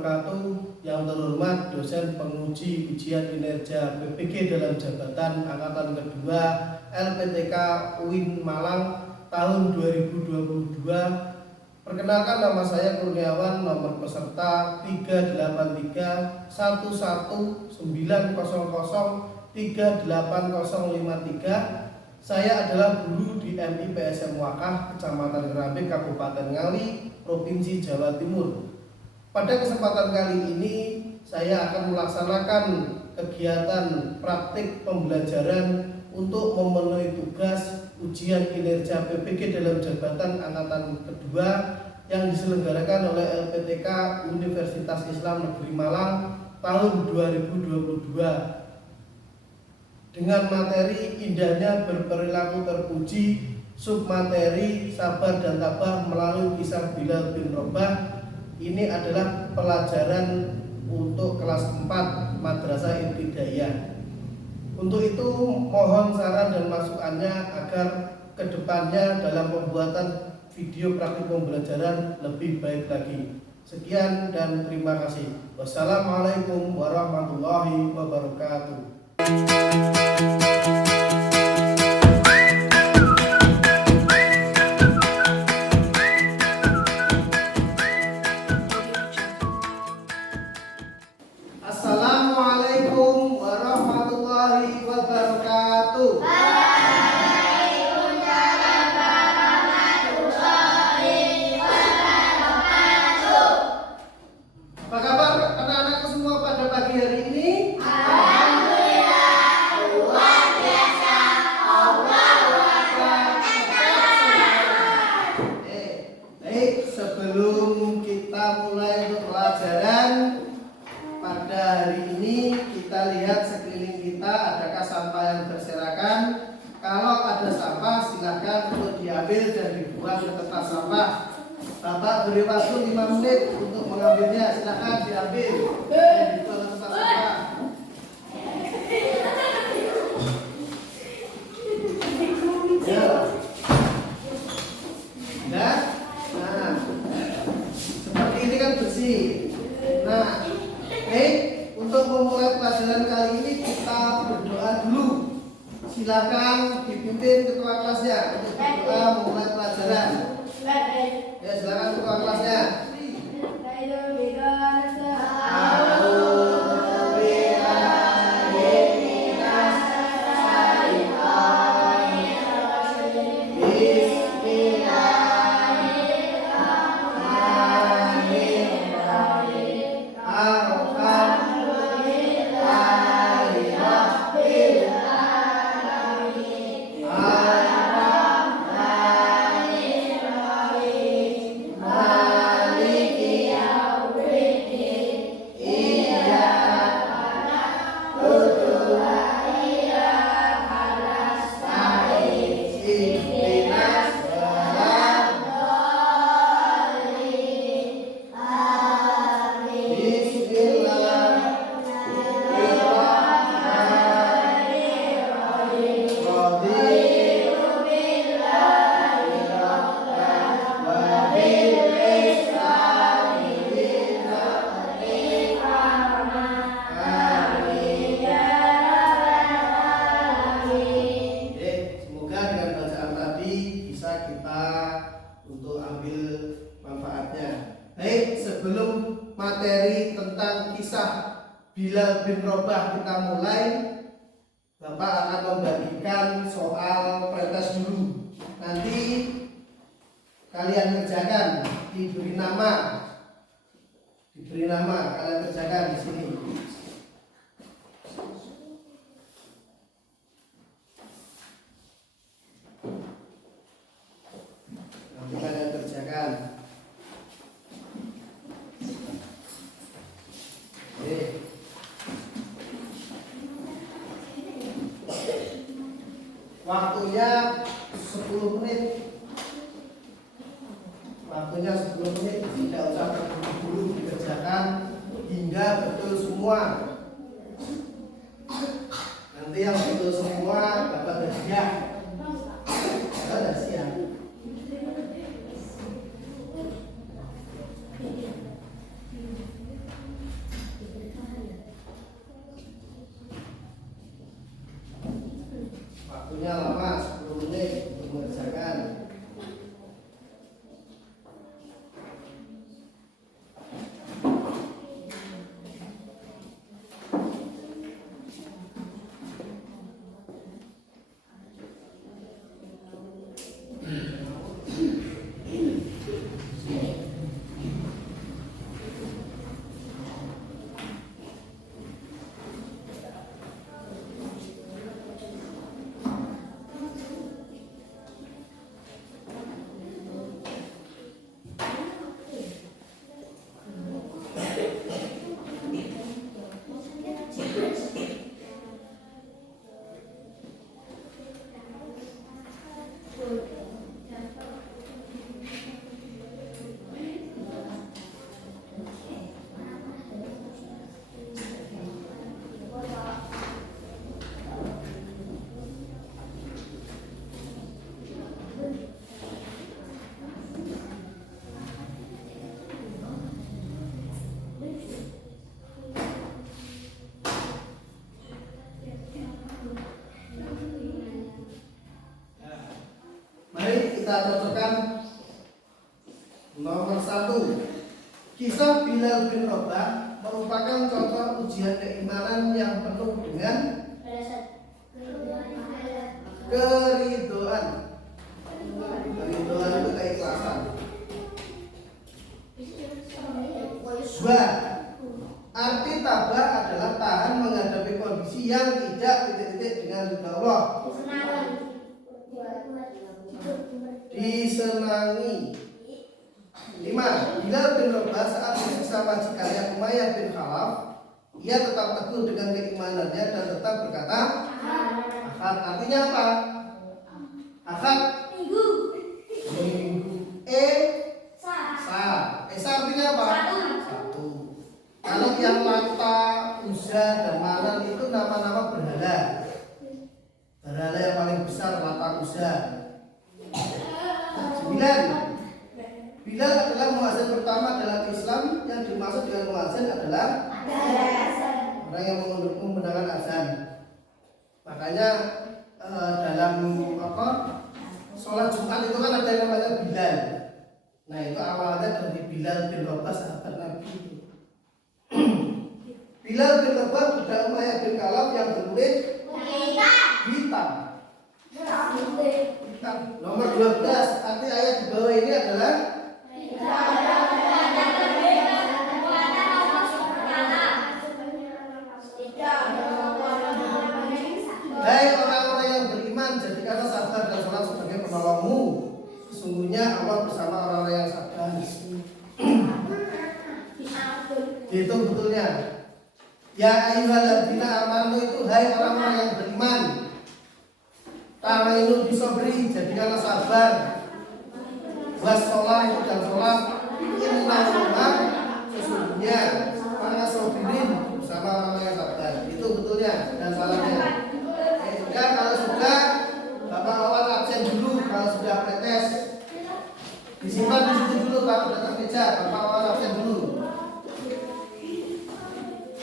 wabarakatuh. Yang terhormat dosen penguji ujian kinerja PPG dalam jabatan angkatan kedua LPTK UIN Malang tahun 2022. Perkenalkan, nama saya Kurniawan, nomor peserta 38319003853. Saya adalah guru di MIPSM Wakah, Kecamatan Keramik, Kabupaten Ngawi, Provinsi Jawa Timur. Pada kesempatan kali ini, saya akan melaksanakan kegiatan praktik pembelajaran untuk memenuhi tugas ujian kinerja PPG dalam jabatan angkatan kedua yang diselenggarakan oleh LPTK Universitas Islam Negeri Malang tahun 2022. Dengan materi indahnya berperilaku terpuji, submateri sabar dan tabah melalui kisah Bilal bin Rabah. Ini adalah pelajaran untuk kelas 4 Madrasah Ibtidaiyah. Untuk itu mohon saran dan masukannya agar kedepannya dalam pembuatan video praktik pembelajaran lebih baik lagi. Sekian dan terima kasih. Wassalamualaikum warahmatullahi wabarakatuh. Assalamualaikum warahmatullahi wabarakatuh. Waalaikumsalam warahmatullahi wabarakatuh. Apa kabar anak-anakku semua pada pagi hari ini? Alhamdulillah, luar biasa. Allahu Akbar. Baik, sebelum kita mulai untuk pelajaran pada hari ini, kita lihat sekeliling kita adakah sampah yang berserakan. Kalau ada sampah, silakan untuk diambil dan dibuang ke tempat sampah. Bapak beri waktu 5 menit untuk mengambilnya. Silakan diambil dan dibuang ke tempat sampah. Ya. Nah, seperti ini kan bersih. Nah, baik, untuk memulai pelajaran kali ini kita berdoa dulu. Silakan dipimpin ketua kelasnya untuk berdoa memulai pelajaran. Ya, silakan ketua kelasnya. Materi tentang kisah Bilal bin Rabah kita mulai. Bapak akan membagikan soal pretest dulu. Nanti kalian kerjakan, diberi nama, kalian kerjakan di sini. Nanti kalian kerjakan. Waktunya 10 menit. Tidak usah terburu-buru, dikerjakan hingga betul semua. Nanti yang betul semua dapat hadiah. Ada siap. kita cocokkan. Nomor 1, kisah Bilal bin Rabah merupakan contoh ujian keimanan yang penuh dengan keridoan. Keridoan itu keikhlasan. 2, arti tabah adalah tahan menghadapi kondisi yang tidak titik-titik dengan ridha Allah. Disenangi. 5, Bilal bin Rabah saat disiksa majikannya Umayyah bin Khalaf, ia tetap teguh dengan keimanannya dan tetap berkata ahad. Artinya apa? Ahad minggu. Esa artinya apa? Satu. Kalau yang Lata, Uzza, dan Manan itu nama-nama berhala. Berhala yang paling besar Lata, Uzza. 9, Bilal adalah muadzin pertama dalam Islam. Yang dimaksud dengan muadzin adalah orang yang membenarkan azan. Makanya dalam sholat Jumat itu kan ada yang namanya Bilal. Nah itu awalnya dari Bilal bin Rabah sahabat Nabi. Bilal bin Rabah budak Umayyah bin Khalaf yang bermurid hitam. Nomor 12, arti ayat di bawah ini adalah hai orang-orang yang beriman, jadikanlah sabar dan sholat sebagai penolongmu. Sesungguhnya Allah bersama orang-orang yang sabar. Itu betulnya. Ya ayyuhalladzina amanu itu hai orang-orang yang beriman. Ta'inu bisobri, jadikanlah sabar. Wassalah itu dan sholat. Innallah, sesungguhnya para sobirin bersama orang-orang yang sabar. Itu betulnya dan salahnya. Kalau sudah Bapak awal absen dulu, kalau sudah pretes disimpan di situ dulu. Kalau sudah terkejar Bapak awal absen dulu.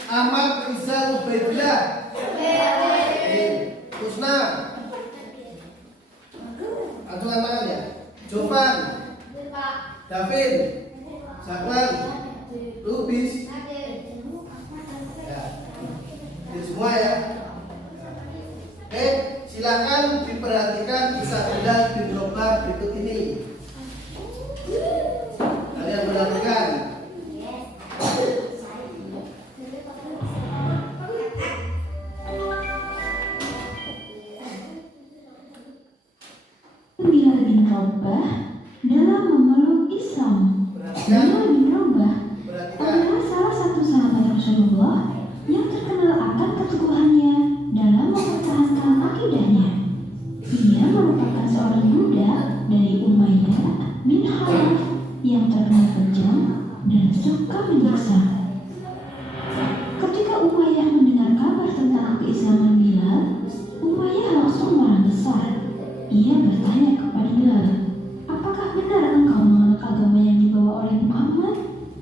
Ahmad Rizal Ubaidillah Husna, ajukan tangan ya. Jovan, David, Zakwan, Lubis, ya, ini semua ya. Oke, silakan diperhatikan kisah Bilal bin Rabah berikut ini. Kalian perhatikan. Bilal bin Rabah dalam memeluk Islam. Bilal bin Rabah adalah salah satu sahabat Rasulullah yang terkenal akan keteguhannya dalam mempertahankan akidahnya. Ia merupakan seorang budak dari Umayyah bin Khalaf yang terkenal kejam dan suka menyiksa. Ketika Umayyah mendengar kabar tentang keislaman Bilal, Umayyah langsung marah besar. Ia bertanya kepada Bilal, apakah benar engkau menganut agama yang dibawa oleh Muhammad?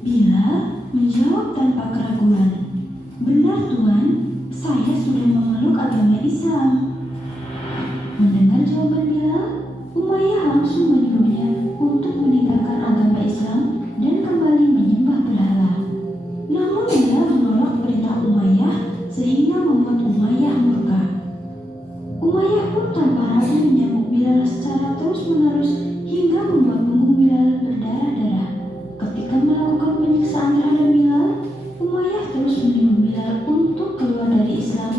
Bilal menjawab tanpa keraguan, benar Tuan, saya sudah memeluk agama Islam. Mendengar jawaban Bilal, Umayyah langsung menyuruhnya untuk meninggalkan agama Islam dan kembali menyembah berhala. Namun Bilal menolak perintah Umayyah sehingga membuat Umayyah murka. Umayyah pun tanpa ragu menyambut Bilal secara terus-menerus hingga membuat punggung Bilal berdarah-darah. Ketika melakukan penyiksaan terhadap Bilal, Umayyah terus menyuruh Bilal untuk keluar dari Islam.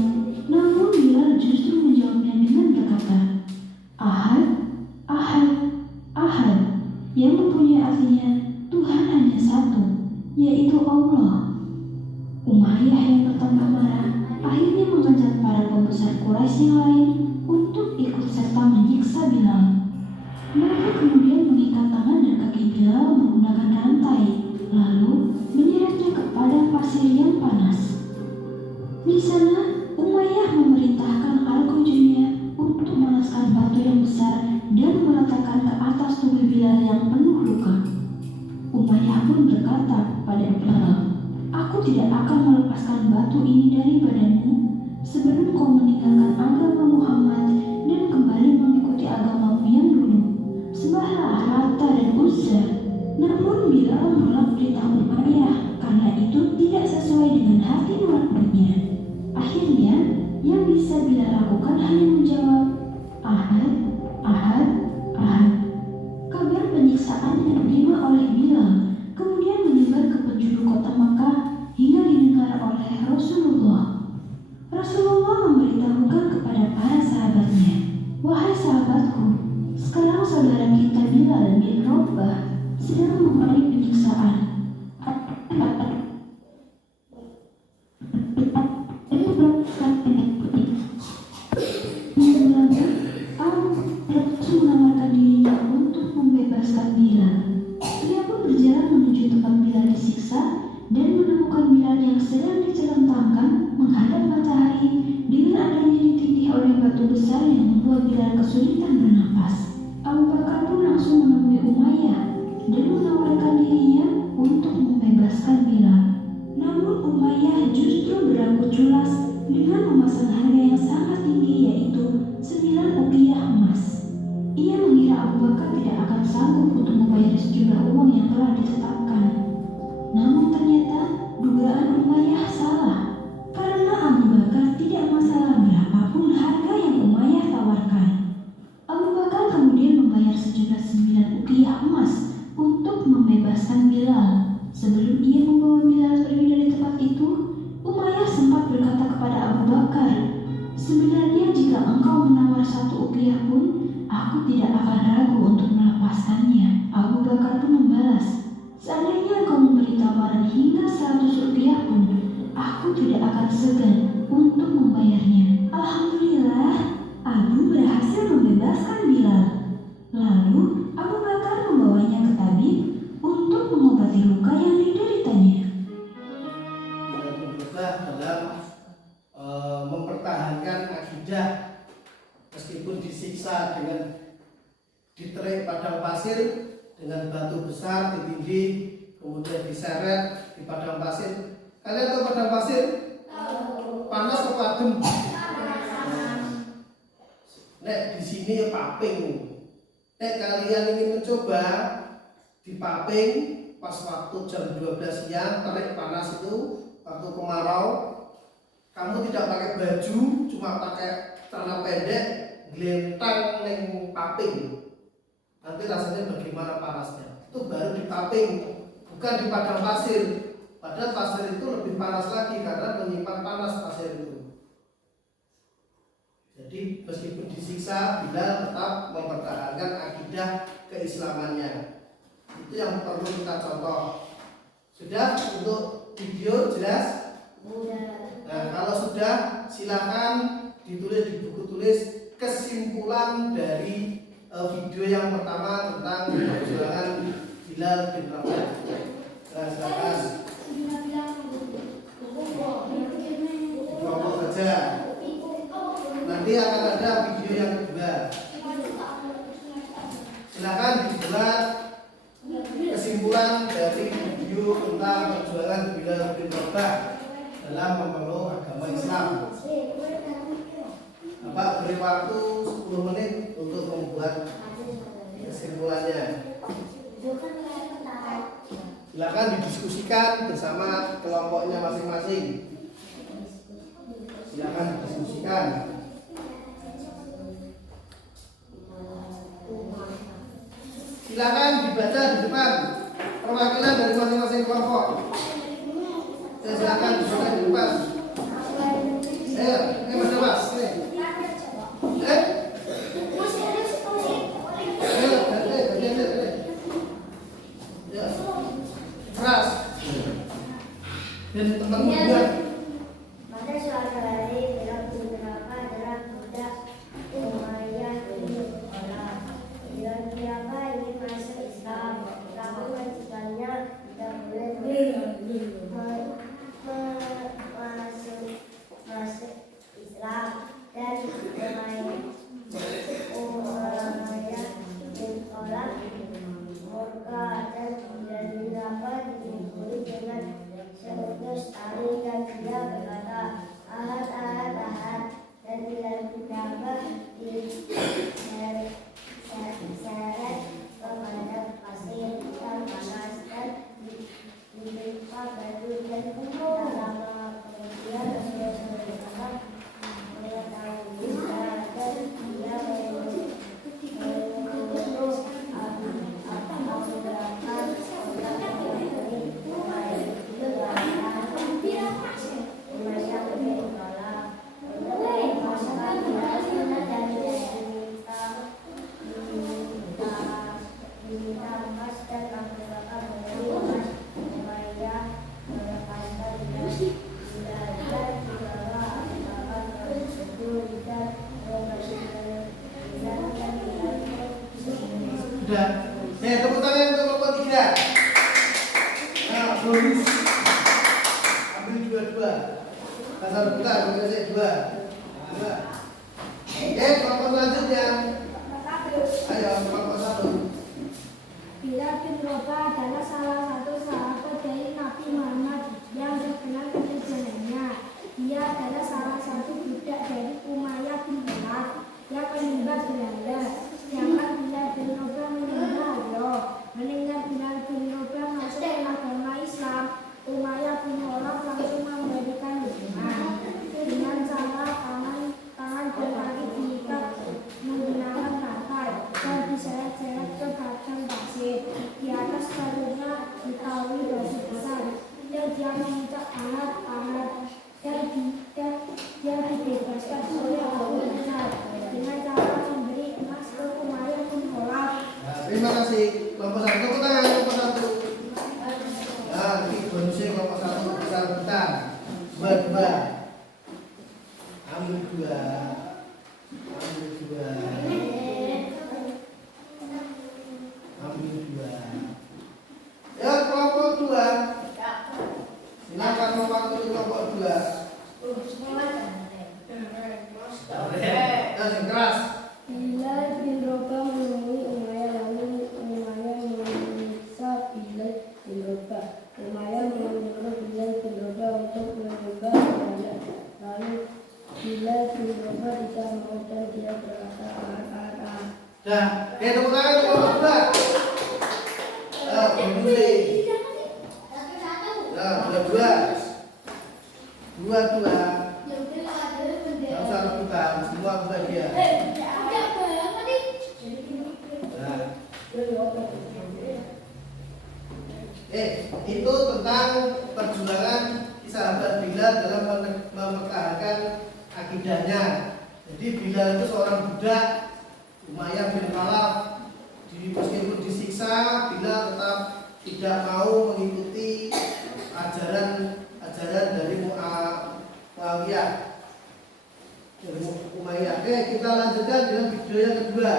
Namun Bilal justru menjawabnya dengan berkata, Ahad, Ahad, Ahad, yang mempunyai artinya Tuhan hanya satu, yaitu Allah. Umayyah yang bertambah marah akhirnya mengajak para pembesar Quraisy yang lain untuk ikut serta menyiksa Bilal. Mereka kemudian mengikat tangan dan kaki Bilal menggunakan rantai, lalu menyeretnya ke padang pasir yang panas. Di sana, Umayyah memerintahkan Al-Qujunnya untuk melaskan batu yang besar dan meletakkan ke atas tubuh Bilal yang penuh luka. Umayyah pun berkata pada Bilal, aku tidak akan melepaskan batu ini dari badanmu sebelum kau meninggalkan agama Muhammad dan kembali mengikuti agamamu yang dulu. Sebab Uzza. Namun Bilal menolak perintah Umayyah karena itu tidak sesuai dengan hati nuraninya. Akhirnya, yang bisa Bilal lakukan hanya menjawab, Ahad, Ahad, Ahad. Kabar penyiksaan yang diterima oleh Bilal kemudian menyebar ke penjuru kota Makkah hingga didengar oleh Rasulullah. Rasulullah memberitahukan kepada para sahabatnya, wahai sahabatku, sekarang saudara kita Bilal bin Rabah sedang mengalami penyiksaan. Rasul menawarkan dirinya untuk membebaskan Bilal. Ia pun berjalan menuju tempat Bilal disiksa dan menemukan Bilal yang sedang dicelentangkan menghadap matahari dengan adanya ditindih oleh batu besar yang membuat Bilal kesulitan bernapas. Abu Bakar pun langsung menemui Umayyah dan menawarkan dirinya untuk membebaskan Bilal. Namun Umayyah justru berlaku culas dengan memasang harga yang sangat tinggi, yaitu 9 uqiyah emas. Ia mengira Abu Bakar tidak akan sanggup untuk membayar sejumlah uang yang telah ditetapkan. Namun ternyata dugaan Umayyah salah, karena Abu Bakar tidak masalah berapapun harga yang Umayyah tawarkan. Abu Bakar kemudian membayar sejumlah 9 uqiyah emas untuk membebaskan Bilal. Sebelum ia membawa Bilal pergi dari tempat itu, Umayyah sempat berkata kepada Abu Bakar, sebenarnya jika engkau menawar 1 uqiyah pun, aku tidak akan ragu untuk melepaskannya. Abu Bakar pun membalas, seandainya engkau memberi tawaran hingga 100 rupiah pun, aku tidak akan segan untuk membayarnya. Alhamdulillah, Abu berhasil membebaskan Bilal. Lalu Abu Bakar membawanya ke tabib untuk mengobati luka yang dideritanya. Dan berubah dalam mempertahankan akidah meskipun disiksa dengan diterik padang pasir dengan batu besar ditindih, kemudian diseret di padang pasir. Kalian tahu padang pasir? Panas atau adem? Nek di sini ya paping. Nek kalian ingin mencoba di paping pas waktu jam 12 siang, terik panas itu, waktu kemarau, kamu tidak pakai baju, cuma pakai celana pendek, glentang neng paping. Nanti rasanya bagaimana panasnya? Itu baru di paping, bukan di padang pasir. Padahal pasir itu lebih panas lagi karena menyimpan panas pasir itu. Jadi meskipun disiksa, Bilal tetap mempertahankan akidah keislamannya. Itu yang perlu kita contoh. Sudah untuk video jelas? Nah, kalau sudah silakan ditulis di buku tulis kesimpulan dari video yang pertama tentang perjuangan Bilal bin Rabah. Nah, silakan. Kelompok saja. Nanti akan ada video yang kedua. Silakan dibuat kesimpulan dari video tentang perjuangan Bilal bin Rabah dalam memeluk agama Islam. Bapak beri waktu 10 menit untuk membuat kesimpulannya. Silakan didiskusikan bersama kelompoknya masing-masing. Silakan didiskusikan. Silakan dibaca di depan perwakilan dari masing-masing kelompok. Silakan dibaca di depan. Ini Mas Mas, ini. Keras. Dan teman-teman juga. Pada suatu hari Bilal bin Rabah adalah budak Umayyah bin Khalaf. Bilal bin Rabah ingin masuk Islam, namun majikannya tidak boleh masuk Islam dan Umayyah bin Khalaf murka dan Bilal bin Rabah dipukuli dengan 100 tali dan dia berkata, Ahad dua. Pasal buka, saya dua. Kelompok selanjutnya. Ayo, kelompok satu. Bilal bin Rabah adalah salah satu sahabat dari Nabi Muhammad yang terkenal ketegarannya. Dia adalah salah satu budak dari Umayyah bin Khalaf yang menyembah Belanda. Sedangkan Bilal bin Rabah menyembah Allah. Mendengar Bilal bin Rabah masuk ke agama Islam, Umayyah bin Khalaf langsung memberikan hukuman dengan cara tangan dan kaki diikat menggunakan rantai dan diseret-seret ke padang pasir. Di atas karunya ditaruh batu besar dan dia mengucap alat dan dia dibebaskan oleh Abu Bakar dengan cara memberi emas ke Umayyah bin Khalaf. Terima kasih. Kelompok satu, tepuk tangan kelompok satu. Nah, ini bonusnya kelompok satu besar besar. Dua. Ambil dua. Ya, kelompok dua. Silakan mewakili kelompok dua. Ya, yang keras. Bilal bin Rabah menemui Umayyah lalu Umayyah menyiksa Bilal bin Rabah. Umayyah menyuruh Bilal bin Rabah untuk menyembah Belanda. Lalu Bilal bin Rabah tidak mau dan dia berkata arah. Dah, tepuk tangan kelompok dua. Bonusnya. Nah, dua. Yang usah rebutan, semua kebahagiaan. Nah. Itu tentang perjuangan sahabat Bilal dalam mempertahankan akidahnya. Jadi Bilal itu seorang budak Umayyah bin Khalaf. Meskipun disiksa, Bilal tetap tidak mau mengikuti ajaran dari Muawiyah. Umayyah. Kita lanjutkan dengan video yang kedua.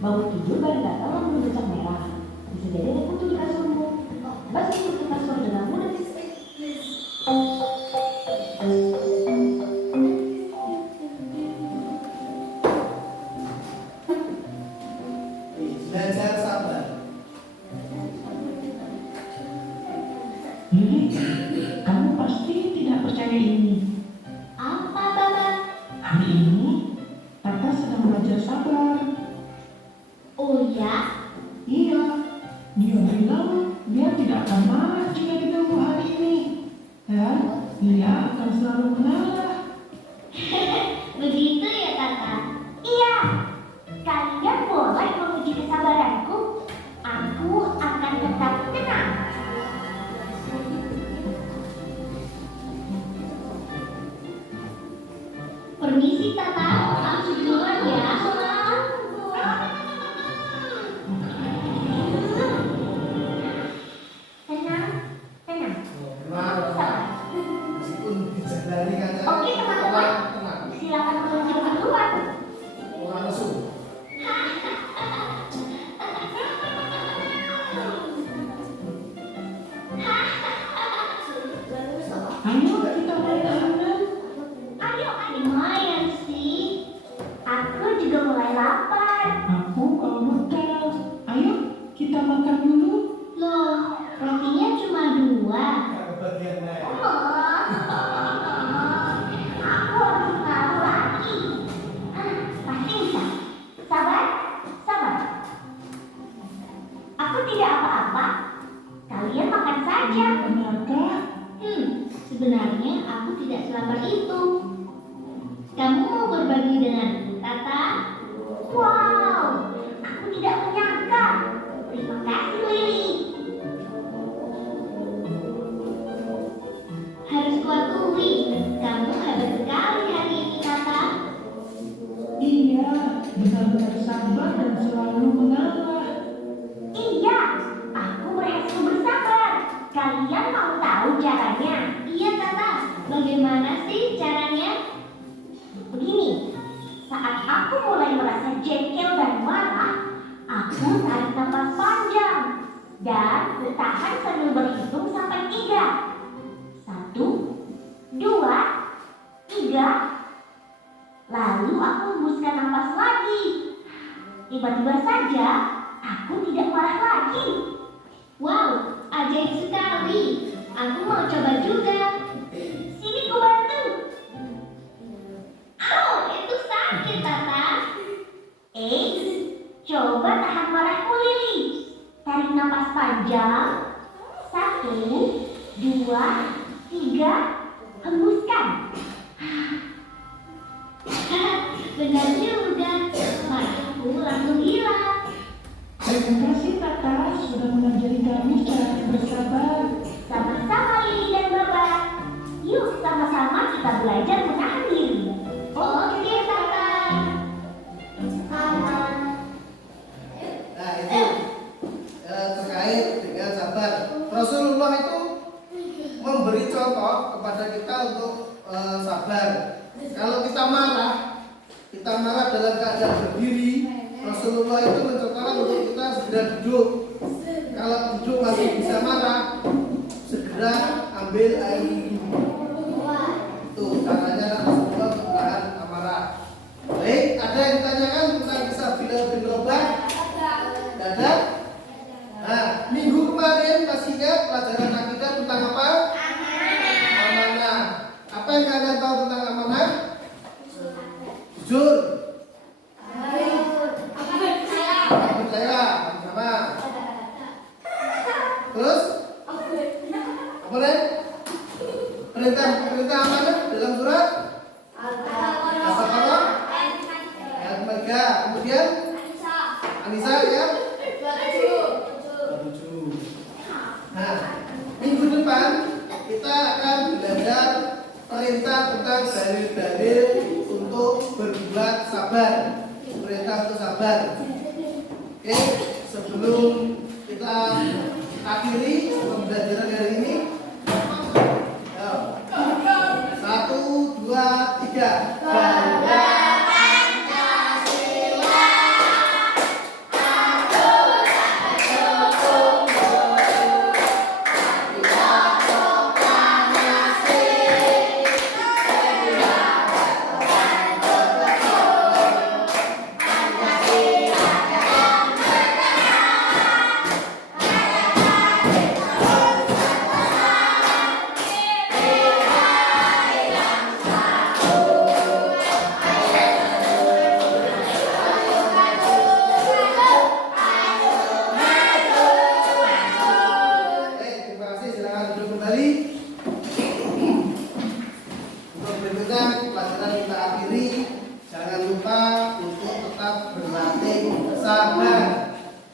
Bangun tidur baru datang lampu bercak merah. Bisa jadi ada kutu di kasurmu. Basuh kutu kasur dengan mudah. Belajar sabar. Lili, kamu pasti tidak percaya ini. Apa, Tata? Hari ini, Tata sedang belajar sabar. Oh ya? Iya, dia bilang dia tidak akan marah jika diganggu hari ini. Dan dia akan selalu mengalah. Begitu ya, Tata? Iya. Kalian boleh menguji kesabaranku. Aku akan tetap tenang. Permisi, Tata. Aku duluan ya. Tenang. Sabar. Meskipun bisa lari kan. Oke, teman-teman. Tenang. Silakan menunjukkan duluan. Orang lesu. Ayo kita mulai tahanan. Ayo, lumayan sih. Aku juga mulai lapar. Aku kalau bekal. Ayo kita makan dulu. Loh, rotinya cuma 2. Bagian naik. Aku harus ngaruh lagi. Pasti bisa. Sabar. Aku tidak apa-apa. Kalian makan saja. Benarkah? Sebenarnya aku tidak selapar itu. Kamu mau berbagi denganku, Tata? Wow, aku tidak menyangka. Terima kasih, Lili. Harus kuakui, kamu hebat sekali hari ini, Tata. Iya, benar-benar sabar dan selalu mengalah. Iya, aku berhasil bersabar. Kalian mau tahu caranya? Iya, Tata. Bagaimana sih caranya? Begini, saat aku mulai merasa jengkel dan marah, aku tarik nafas panjang dan bertahan sambil berhitung sampai 3. 1, Tiba-tiba saja, aku tidak marah lagi. Wow, ajaib sekali. Aku mau coba juga. Sini ku bantu. Au, itu sakit, Tata. Coba tahan marahmu, Lili. Tarik napas panjang. 1, 2, 3. Hembuskan. Benar juga. Marahku langsung hilang. Terima kasih Tata sudah mengajari kami cara bersabar. Sama-sama Lili dan Bapak. Yuk sama-sama kita belajar menahan diri. Oke, Tata. Nah itu terkait dengan sabar. Rasulullah itu memberi contoh kepada kita untuk sabar. Kalau kita marah dalam keadaan berdiri, Rasulullah itu mencontohkan untuk kita segera duduk. Kalau duduk masih bisa marah, segera ambil air wudhu. Itu caranya Rasulullah untuk menahan amarah. Baik, ada yang ditanyakan tentang kisah Bilal bin Rabah? Tidak ada? Nah, minggu kemarin masih ingat pelajaran akidah tentang apa? Amanah. Apa yang kalian tahu tentang amanah? Jujur. Percaya sama. Terus? Apa nih? Perintah amanah dalam surat Al-Baqarah ayat 3. Kemudian Anisa ya? 27. Nah, minggu depan kita akan belajar perintah tentang dalil-dalil untuk berbuat sabar. Perintah untuk sabar. Oke, sebelum kita akhiri pembelajaran hari ini, 1, 2, 3.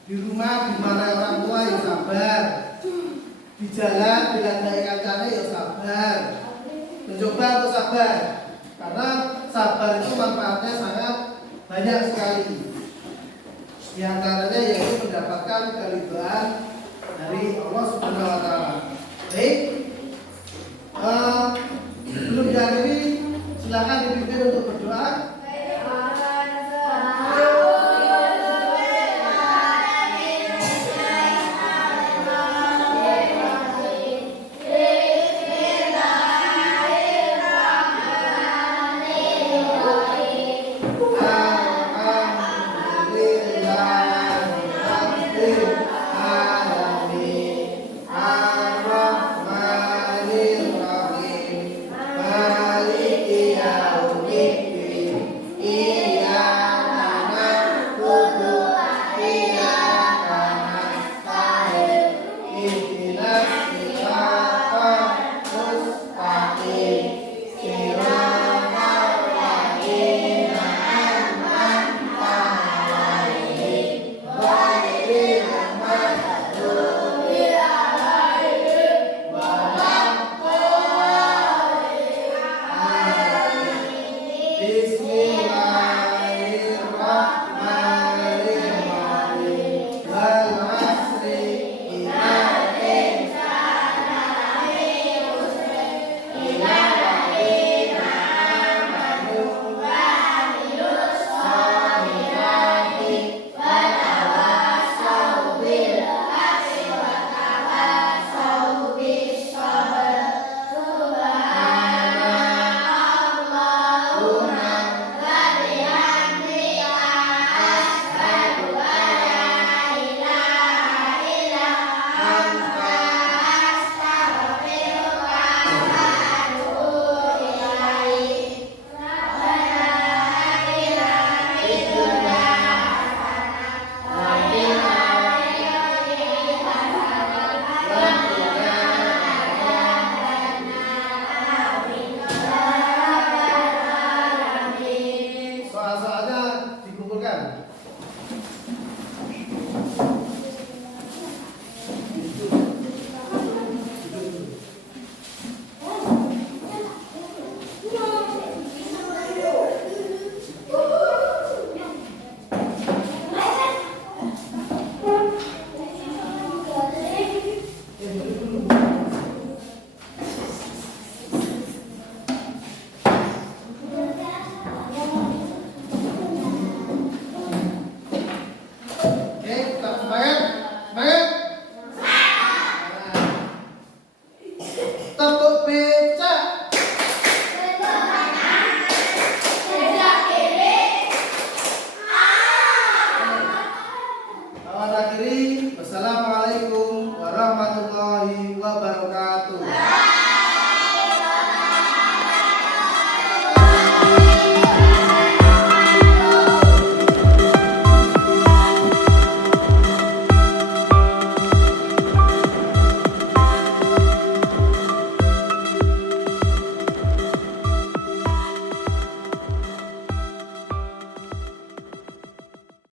Di rumah dimana orang tua yang sabar, di jalan dengan baik kancane ya sabar, mencoba untuk sabar, karena sabar itu manfaatnya sangat banyak sekali. Di antaranya yaitu mendapatkan keridhaan dari Allah Subhanahu Wa Taala. Baik, belum diakhiri, silakan dipimpin untuk